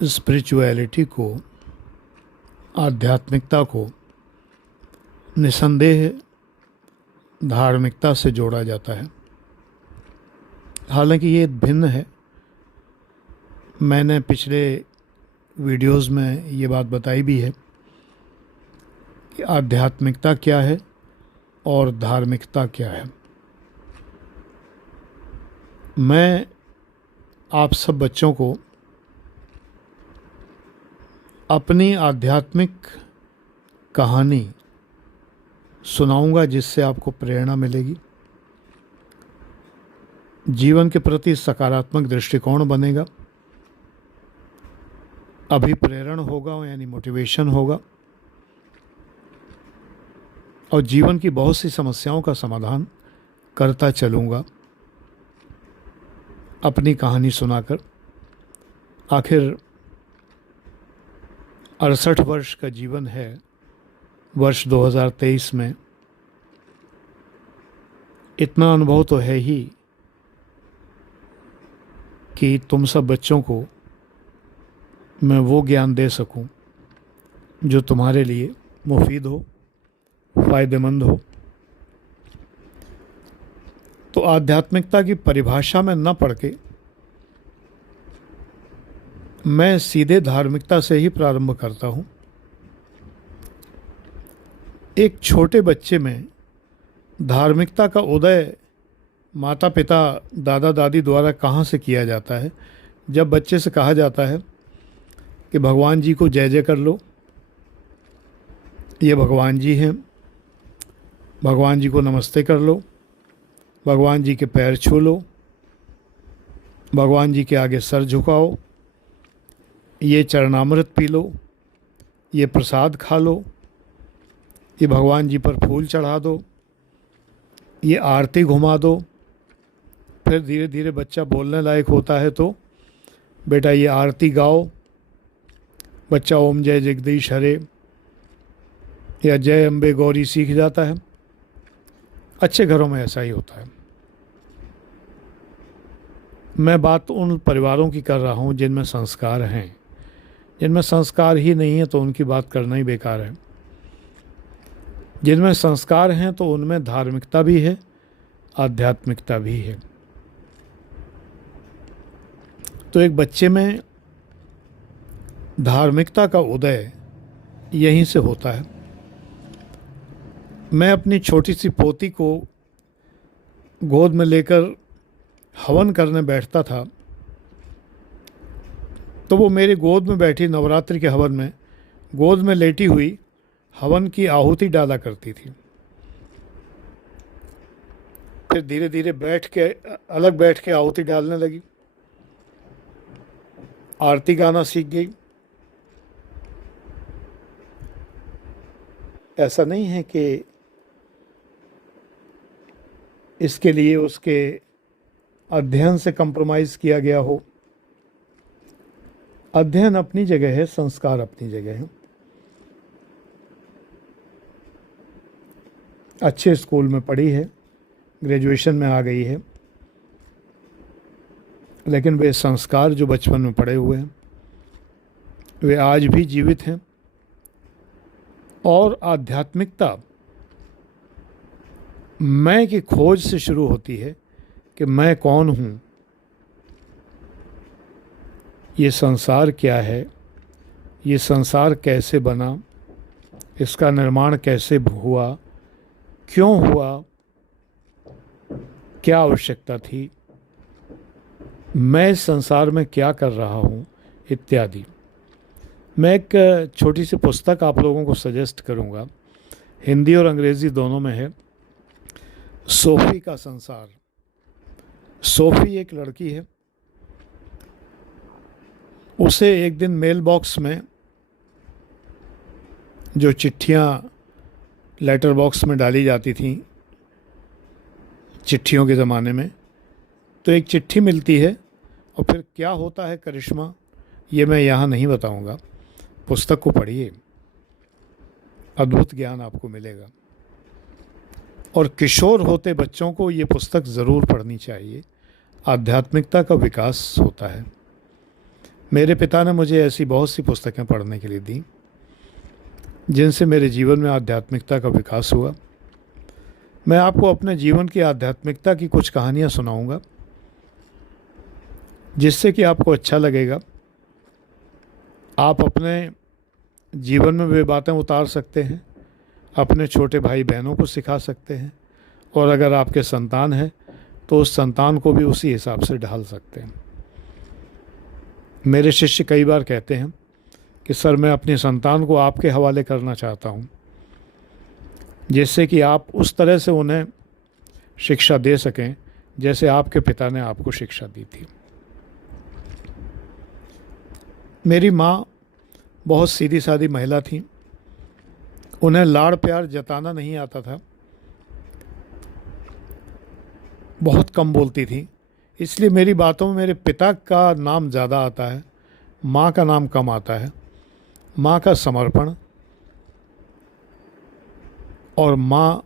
Spirituality को, आध्यात्मिकता को निसंदेह धार्मिकता से जोड़ा जाता है। हालांकि ये भिन्न है। मैंने पिछले वीडियोस में ये बात बताई भी है कि आध्यात्मिकता क्या है और धार्मिकता क्या है। मैं आप सब बच्चों को अपनी आध्यात्मिक कहानी सुनाऊंगा, जिससे आपको प्रेरणा मिलेगी, जीवन के प्रति सकारात्मक दृष्टिकोण बनेगा, अभिप्रेरण होगा यानी मोटिवेशन होगा, और जीवन की बहुत सी समस्याओं का समाधान करता चलूँगा अपनी कहानी सुनाकर। आखिर 68 वर्ष का जीवन है। वर्ष 2023 में इतना अनुभव तो है ही कि तुम सब बच्चों को मैं वो ज्ञान दे सकूं जो तुम्हारे लिए मुफीद हो, फ़ायदेमंद हो। तो आध्यात्मिकता की परिभाषा में न पढ़ के मैं सीधे धार्मिकता से ही प्रारंभ करता हूँ। एक छोटे बच्चे में धार्मिकता का उदय माता पिता, दादा दादी द्वारा कहाँ से किया जाता है? जब बच्चे से कहा जाता है कि भगवान जी को जय जय कर लो, ये भगवान जी हैं, भगवान जी को नमस्ते कर लो, भगवान जी के पैर छू लो, भगवान जी के आगे सर झुकाओ, ये चरणामृत पी लो, ये प्रसाद खा लो, ये भगवान जी पर फूल चढ़ा दो, ये आरती घुमा दो। फिर धीरे धीरे बच्चा बोलने लायक होता है तो बेटा ये आरती गाओ। बच्चा ओम जय जगदीश हरे या जय अम्बे गौरी सीख जाता है। अच्छे घरों में ऐसा ही होता है। मैं बात उन परिवारों की कर रहा हूँ जिनमें संस्कार हैं। जिनमें संस्कार ही नहीं है तो उनकी बात करना ही बेकार है। जिनमें संस्कार हैं तो उनमें धार्मिकता भी है, आध्यात्मिकता भी है। तो एक बच्चे में धार्मिकता का उदय यहीं से होता है। मैं अपनी छोटी सी पोती को गोद में लेकर हवन करने बैठता था तो वो मेरे गोद में बैठी नवरात्रि के हवन में गोद में लेटी हुई हवन की आहुति डाला करती थी। फिर धीरे धीरे अलग बैठ के आहुति डालने लगी, आरती गाना सीख गई। ऐसा नहीं है कि इसके लिए उसके अध्ययन से कंप्रोमाइज़ किया गया हो। अध्ययन अपनी जगह है, संस्कार अपनी जगह है। अच्छे स्कूल में पढ़ी है, ग्रेजुएशन में आ गई है, लेकिन वे संस्कार जो बचपन में पढ़े हुए हैं वे आज भी जीवित हैं। और आध्यात्मिकता मैं की खोज से शुरू होती है कि मैं कौन हूँ, ये संसार क्या है, ये संसार कैसे बना, इसका निर्माण कैसे हुआ, क्यों हुआ, क्या आवश्यकता थी, मैं इस संसार में क्या कर रहा हूँ, इत्यादि। मैं एक छोटी सी पुस्तक आप लोगों को सजेस्ट करूँगा, हिंदी और अंग्रेज़ी दोनों में है। सोफ़ी का संसार। सोफ़ी एक लड़की है। उसे एक दिन मेल बॉक्स में जो चिट्ठियाँ लेटर बॉक्स में डाली जाती थीं चिट्ठियों के ज़माने में, तो एक चिट्ठी मिलती है और फिर क्या होता है करिश्मा, ये मैं यहाँ नहीं बताऊँगा। पुस्तक को पढ़िए, अद्भुत ज्ञान आपको मिलेगा। और किशोर होते बच्चों को ये पुस्तक ज़रूर पढ़नी चाहिए। आध्यात्मिकता का विकास होता है। मेरे पिता ने मुझे ऐसी बहुत सी पुस्तकें पढ़ने के लिए दी जिनसे मेरे जीवन में आध्यात्मिकता का विकास हुआ। मैं आपको अपने जीवन की आध्यात्मिकता की कुछ कहानियाँ सुनाऊंगा जिससे कि आपको अच्छा लगेगा। आप अपने जीवन में वे बातें उतार सकते हैं, अपने छोटे भाई बहनों को सिखा सकते हैं, और अगर आपके संतान है तो उस संतान को भी उसी हिसाब से ढाल सकते हैं। मेरे शिष्य कई बार कहते हैं कि सर, मैं अपनी संतान को आपके हवाले करना चाहता हूँ, जिससे कि आप उस तरह से उन्हें शिक्षा दे सकें जैसे आपके पिता ने आपको शिक्षा दी थी। मेरी माँ बहुत सीधी सादी महिला थी। उन्हें लाड़ प्यार जताना नहीं आता था, बहुत कम बोलती थी, इसलिए मेरी बातों में मेरे पिता का नाम ज़्यादा आता है, माँ का नाम कम आता है। माँ का समर्पण और माँ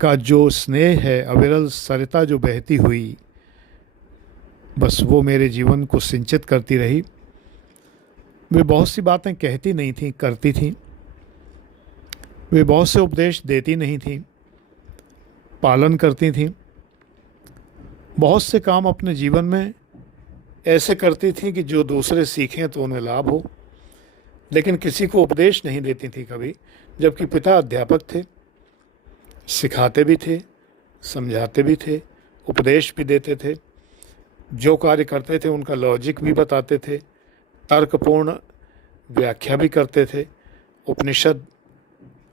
का जो स्नेह है, अविरल सरिता जो बहती हुई, बस वो मेरे जीवन को सिंचित करती रही। वे बहुत सी बातें कहती नहीं थी, करती थी। वे बहुत से उपदेश देती नहीं थी, पालन करती थी। बहुत से काम अपने जीवन में ऐसे करती थी कि जो दूसरे सीखें तो उन्हें लाभ हो, लेकिन किसी को उपदेश नहीं देती थी कभी। जबकि पिता अध्यापक थे, सिखाते भी थे, समझाते भी थे, उपदेश भी देते थे। जो कार्य करते थे उनका लॉजिक भी बताते थे, तर्कपूर्ण व्याख्या भी करते थे। उपनिषद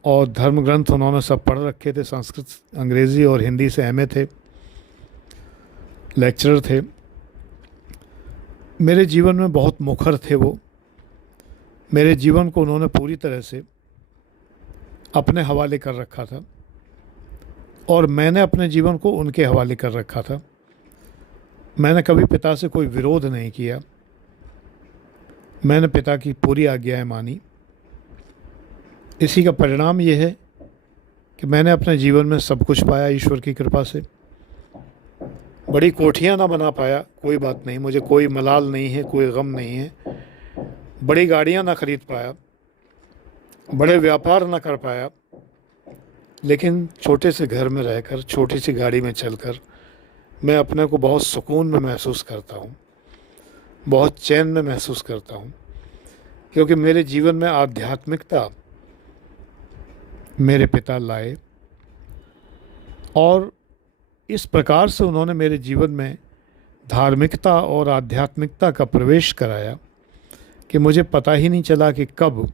और धर्म ग्रंथ उन्होंने सब पढ़ रखे थे। संस्कृत, अंग्रेज़ी और हिंदी से एमए थे, लेक्चरर थे। मेरे जीवन में बहुत मुखर थे वो। मेरे जीवन को उन्होंने पूरी तरह से अपने हवाले कर रखा था और मैंने अपने जीवन को उनके हवाले कर रखा था। मैंने कभी पिता से कोई विरोध नहीं किया। मैंने पिता की पूरी आज्ञाएं मानी। इसी का परिणाम ये है कि मैंने अपने जीवन में सब कुछ पाया ईश्वर की कृपा से। बड़ी कोठियाँ ना बना पाया, कोई बात नहीं, मुझे कोई मलाल नहीं है, कोई गम नहीं है। बड़ी गाड़ियाँ ना खरीद पाया, बड़े व्यापार ना कर पाया, लेकिन छोटे से घर में रहकर, छोटी सी गाड़ी में चलकर मैं अपने को बहुत सुकून में महसूस करता हूँ, बहुत चैन में महसूस करता हूँ, क्योंकि मेरे जीवन में आध्यात्मिकता मेरे पिता लाए और इस प्रकार से उन्होंने मेरे जीवन में धार्मिकता और आध्यात्मिकता का प्रवेश कराया कि मुझे पता ही नहीं चला कि कब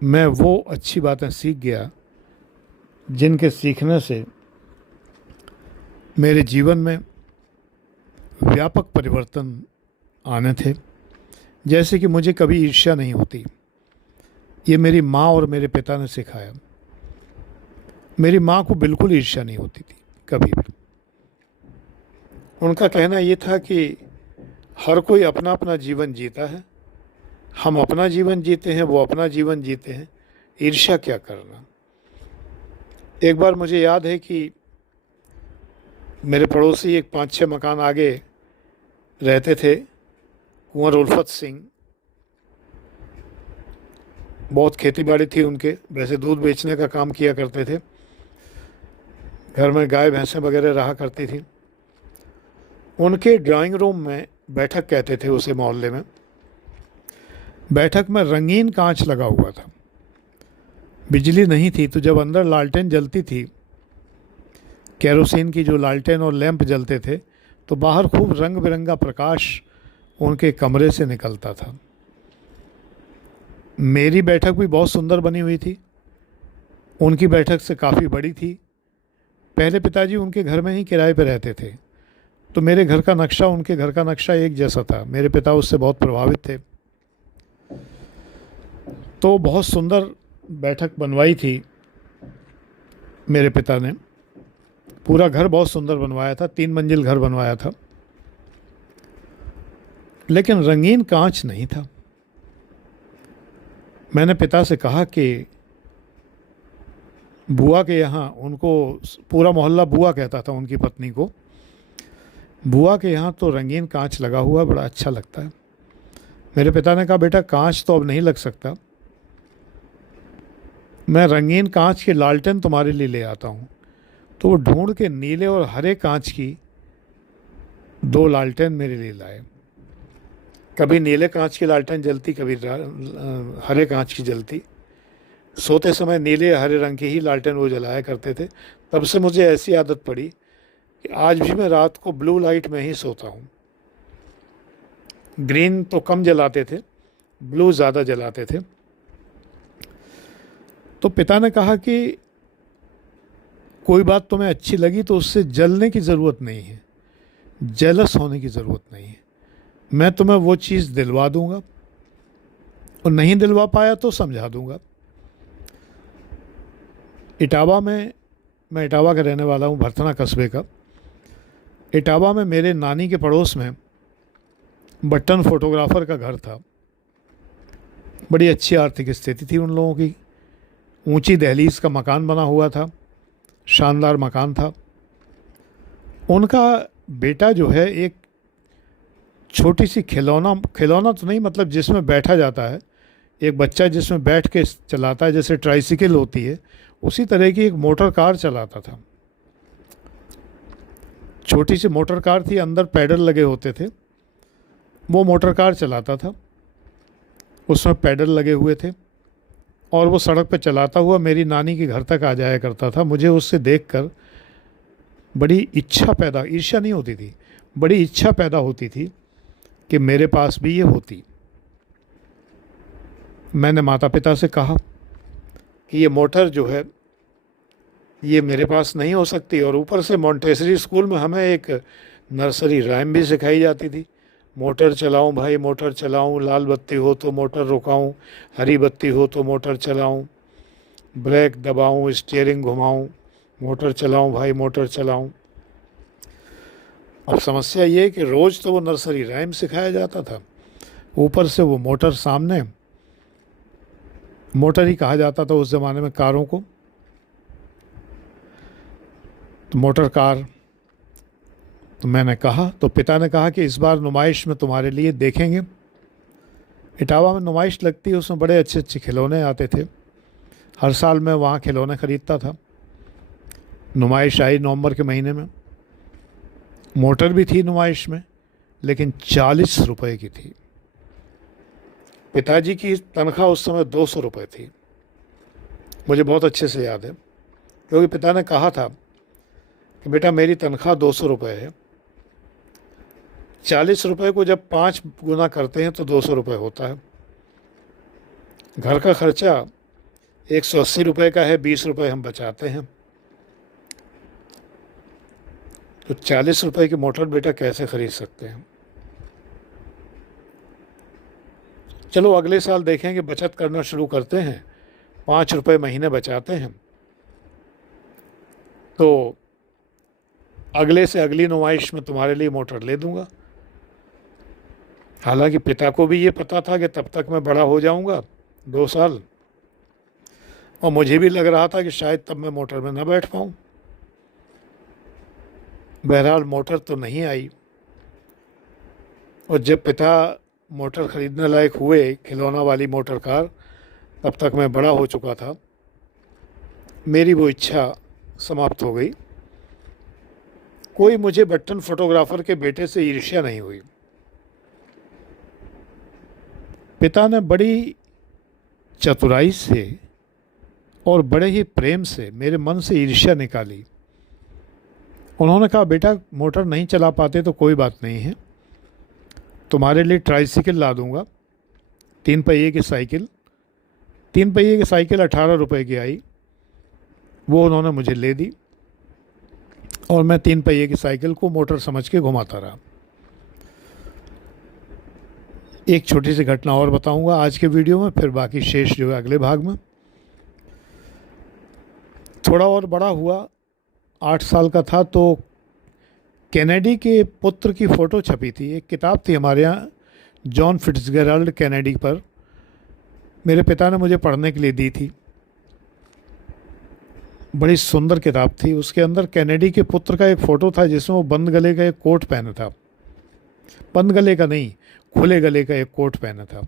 मैं वो अच्छी बातें सीख गया जिनके सीखने से मेरे जीवन में व्यापक परिवर्तन आने थे। जैसे कि मुझे कभी ईर्ष्या नहीं होती, ये मेरी माँ और मेरे पिता ने सिखाया। मेरी माँ को बिल्कुल ईर्ष्या नहीं होती थी कभी भी। उनका कहना ये था कि हर कोई अपना अपना जीवन जीता है, हम अपना जीवन जीते हैं, वो अपना जीवन जीते हैं, ईर्ष्या क्या करना। एक बार मुझे याद है कि मेरे पड़ोसी एक 5-6 मकान आगे रहते थे, कुंवर उल्फत सिंह। बहुत खेती बाड़ी थी उनके, वैसे दूध बेचने का काम किया करते थे। घर में गाय भैंसें वगैरह रहा करती थी। उनके ड्राइंग रूम में बैठक कहते थे उसे, मोहल्ले में। बैठक में रंगीन कांच लगा हुआ था, बिजली नहीं थी, तो जब अंदर लालटेन जलती थी, केरोसिन की जो लालटेन और लैंप जलते थे, तो बाहर खूब रंग बिरंगा प्रकाश उनके कमरे से निकलता था। मेरी बैठक भी बहुत सुंदर बनी हुई थी, उनकी बैठक से काफ़ी बड़ी थी। पहले पिताजी उनके घर में ही किराए पर रहते थे, तो मेरे घर का नक्शा उनके घर का नक्शा एक जैसा था। मेरे पिता उससे बहुत प्रभावित थे, तो बहुत सुंदर बैठक बनवाई थी मेरे पिता ने। पूरा घर बहुत सुंदर बनवाया था, 3 मंजिल घर बनवाया था, लेकिन रंगीन कांच नहीं था। मैंने पिता से कहा कि बुआ के यहाँ, उनको पूरा मोहल्ला बुआ कहता था उनकी पत्नी को, बुआ के यहाँ तो रंगीन कांच लगा हुआ है, बड़ा अच्छा लगता है। मेरे पिता ने कहा बेटा कांच तो अब नहीं लग सकता, मैं रंगीन कांच के लालटेन तुम्हारे लिए ले आता हूँ। तो वो ढूंढ के नीले और हरे कांच की 2 लालटेन मेरे लिए लाए। कभी नीले कांच की लालटेन जलती, कभी हरे कांच की जलती। सोते समय नीले हरे रंग की ही लालटेन वो जलाया करते थे। तब से मुझे ऐसी आदत पड़ी कि आज भी मैं रात को ब्लू लाइट में ही सोता हूँ। ग्रीन तो कम जलाते थे, ब्लू ज़्यादा जलाते थे। तो पिता ने कहा कि कोई बात तुम्हें अच्छी लगी तो उससे जलने की ज़रूरत नहीं है, जेलस होने की ज़रूरत नहीं है। मैं तुम्हें वो चीज़ दिलवा दूंगा, और नहीं दिलवा पाया तो समझा दूंगा। इटावा में, मैं इटावा का रहने वाला हूँ, भरथना कस्बे का। इटावा में मेरे नानी के पड़ोस में बट्टन फोटोग्राफ़र का घर था। बड़ी अच्छी आर्थिक स्थिति थी उन लोगों की। ऊंची दहलीज का मकान बना हुआ था, शानदार मकान था। उनका बेटा जो है एक छोटी सी खिलौना तो नहीं, मतलब जिसमें बैठा जाता है, एक बच्चा जिसमें बैठ के चलाता है, जैसे ट्राइसिकल होती है उसी तरह की एक मोटर कार चलाता था। छोटी सी मोटर कार थी, अंदर पैडल लगे होते थे। वो मोटर कार चलाता था, उसमें पैडल लगे हुए थे, और वो सड़क पर चलाता हुआ मेरी नानी के घर तक आ जाया करता था। मुझे उससे देखकर बड़ी इच्छा पैदा, ईर्ष्या नहीं होती थी, बड़ी इच्छा पैदा होती थी कि मेरे पास भी ये होती। मैंने माता पिता से कहा कि ये मोटर जो है ये मेरे पास नहीं हो सकती। और ऊपर से मॉन्टेसरी स्कूल में हमें एक नर्सरी राइम भी सिखाई जाती थी। मोटर चलाऊं भाई मोटर चलाऊं, लाल बत्ती हो तो मोटर रुकाऊं, हरी बत्ती हो तो मोटर चलाऊं, ब्रेक दबाऊं, स्टीयरिंग घुमाऊं, मोटर चलाऊं भाई मोटर चलाऊं। अब समस्या ये है कि रोज़ तो वो नर्सरी राइम सिखाया जाता था, ऊपर से वो मोटर सामने। मोटर ही कहा जाता था उस ज़माने में कारों को, तो मोटर कार। तो मैंने कहा, तो पिता ने कहा कि इस बार नुमाइश में तुम्हारे लिए देखेंगे। इटावा में नुमाइश लगती है, उसमें बड़े अच्छे अच्छे खिलौने आते थे। हर साल मैं वहाँ खिलौने ख़रीदता था। नुमाइश आई नवंबर के महीने में। मोटर भी थी नुमाइश में, लेकिन 40 रुपए की थी। पिताजी की तनख्वाह उस समय 200 रुपये थी, मुझे बहुत अच्छे से याद है, क्योंकि पिता ने कहा था कि बेटा मेरी तनख्वाह 200 रुपये है, 40 रुपये को जब 5 गुना करते हैं तो 200 रुपये होता है। घर का खर्चा 180 रुपये का है, 20 रुपये हम बचाते हैं, तो 40 रुपये की मोटर बेटा कैसे ख़रीद सकते हैं। चलो अगले साल देखेंगे, बचत करना शुरू करते हैं, 5 रुपये महीने बचाते हैं, तो अगले से अगली नुमाइश में तुम्हारे लिए मोटर ले दूंगा। हालांकि पिता को भी ये पता था कि तब तक मैं बड़ा हो जाऊंगा, 2 साल, और मुझे भी लग रहा था कि शायद तब मैं मोटर में न बैठ पाऊँ। बहरहाल मोटर तो नहीं आई, और जब पिता मोटर ख़रीदने लायक हुए, खिलौना वाली मोटर कार, तब तक मैं बड़ा हो चुका था। मेरी वो इच्छा समाप्त हो गई। कोई मुझे बट्टन फोटोग्राफ़र के बेटे से ईर्ष्या नहीं हुई। पिता ने बड़ी चतुराई से और बड़े ही प्रेम से मेरे मन से ईर्ष्या निकाली। उन्होंने कहा बेटा मोटर नहीं चला पाते तो कोई बात नहीं है, तुम्हारे लिए ट्राइसिकल ला दूंगा, 3 पहिए की साइकिल। 3 पहिए की साइकिल 18 रुपए की आई, वो उन्होंने मुझे ले दी, और मैं 3 पहिए की साइकिल को मोटर समझ के घुमाता रहा। एक छोटी सी घटना और बताऊंगा आज के वीडियो में, फिर बाकी शेष जो है अगले भाग में। थोड़ा और बड़ा हुआ, 8 साल का था, तो कैनेडी के पुत्र की फ़ोटो छपी थी। एक किताब थी हमारे यहाँ जॉन फिट्ज़गेराल्ड कैनेडी पर, मेरे पिता ने मुझे पढ़ने के लिए दी थी। बड़ी सुंदर किताब थी। उसके अंदर कैनेडी के पुत्र का एक फ़ोटो था जिसमें वो बंद गले का एक कोट पहना था। बंद गले का नहीं, खुले गले का एक कोट पहना था।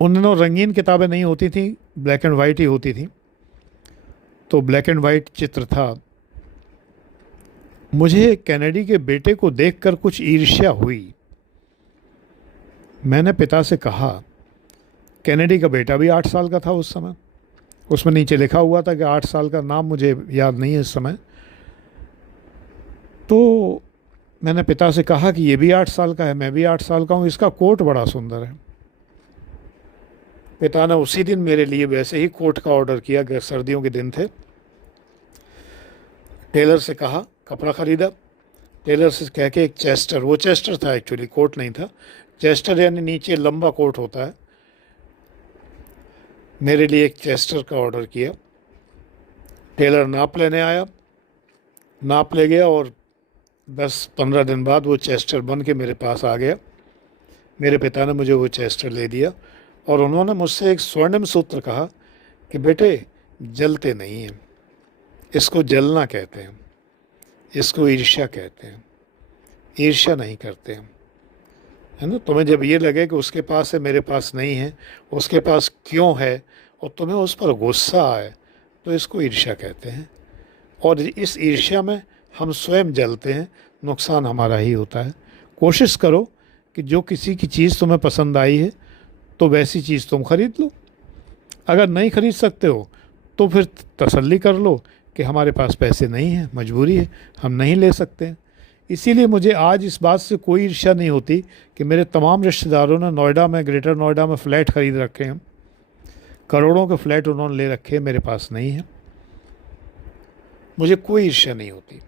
उन दिनों रंगीन किताबें नहीं होती थी, ब्लैक एंड वाइट ही होती थी। तो ब्लैक एंड वाइट चित्र था। मुझे कैनेडी के बेटे को देखकर कुछ ईर्ष्या हुई। मैंने पिता से कहा, कैनेडी का बेटा भी 8 साल का था उस समय। उसमें नीचे लिखा हुआ था कि 8 साल का, नाम मुझे याद नहीं है इस समय। तो मैंने पिता से कहा कि ये भी 8 साल का है, मैं भी 8 साल का हूँ, इसका कोट बड़ा सुंदर है। पिता ने उसी दिन मेरे लिए वैसे ही कोट का ऑर्डर किया, सर्दियों के दिन थे। टेलर से कहा, कपड़ा ख़रीदा। टेलर से कह के एक चेस्टर, वो चेस्टर था एक्चुअली, कोट नहीं था, चेस्टर यानी नीचे लंबा कोट होता है, मेरे लिए एक चेस्टर का ऑर्डर किया। टेलर नाप लेने आया, नाप ले गया और 10-15 दिन बाद वो चेस्टर बन के मेरे पास आ गया। मेरे पिता ने मुझे वो चेस्टर ले दिया और उन्होंने मुझसे एक स्वर्णिम सूत्र कहा कि बेटे, जलते नहीं हैं, इसको जलना कहते हैं, इसको ईर्ष्या कहते हैं, ईर्ष्या नहीं करते हैं, है ना। तुम्हें जब ये लगे कि उसके पास है मेरे पास नहीं है, उसके पास क्यों है, और तुम्हें उस पर गुस्सा आए, तो इसको ईर्ष्या कहते हैं। और इस ईर्ष्या में हम स्वयं जलते हैं, नुकसान हमारा ही होता है। कोशिश करो कि जो किसी की चीज़ तुम्हें पसंद आई है तो वैसी चीज़ तुम खरीद लो। अगर नहीं खरीद सकते हो तो फिर तसल्ली कर लो कि हमारे पास पैसे नहीं हैं, मजबूरी है, हम नहीं ले सकते हैं। इसीलिए मुझे आज इस बात से कोई ईर्ष्या नहीं होती कि मेरे तमाम रिश्तेदारों ने नोएडा में, ग्रेटर नोएडा में फ़्लैट ख़रीद रखे हैं, करोड़ों के फ्लैट उन्होंने ले रखे हैं, मेरे पास नहीं है। मुझे कोई ईर्ष्या नहीं होती,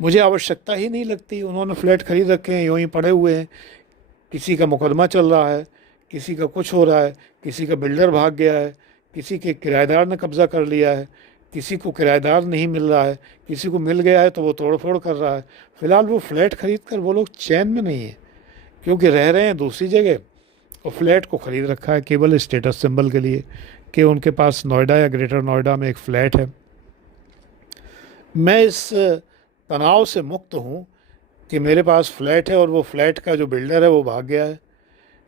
मुझे आवश्यकता ही नहीं लगती। उन्होंने फ्लैट खरीद रखे हैं, यूँ ही पड़े हुए हैं, किसी का मुकदमा चल रहा है, किसी का कुछ हो रहा है, किसी का बिल्डर भाग गया है, किसी के किराएदार ने कब्ज़ा कर लिया है, किसी को किराएदार नहीं मिल रहा है, किसी को मिल गया है तो वो तोड़ फोड़ कर रहा है। फ़िलहाल वो फ्लैट ख़रीद कर वो लोग चैन में नहीं है, क्योंकि रह रहे हैं दूसरी जगह और फ्लैट को ख़रीद रखा है केवल स्टेटस सिंबल के लिए कि उनके पास नोएडा या ग्रेटर नोएडा में एक फ़्लैट है। मैं इस तनाव से मुक्त हूँ कि मेरे पास फ्लैट है और वो फ्लैट का जो बिल्डर है वो भाग गया है,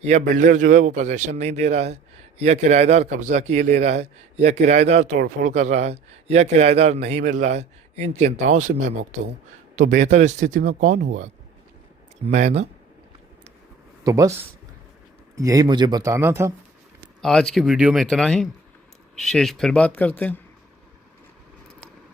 या बिल्डर जो है वो पोजेसन नहीं दे रहा है, या किराएदार कब्ज़ा किए ले रहा है, या किराएदार तोड़फोड़ कर रहा है, या किराएदार नहीं मिल रहा है। इन चिंताओं से मैं मुक्त हूँ। तो बेहतर स्थिति में कौन हुआ? मैं ना। तो बस यही मुझे बताना था। आज की वीडियो में इतना ही, शेष फिर बात करते हैं।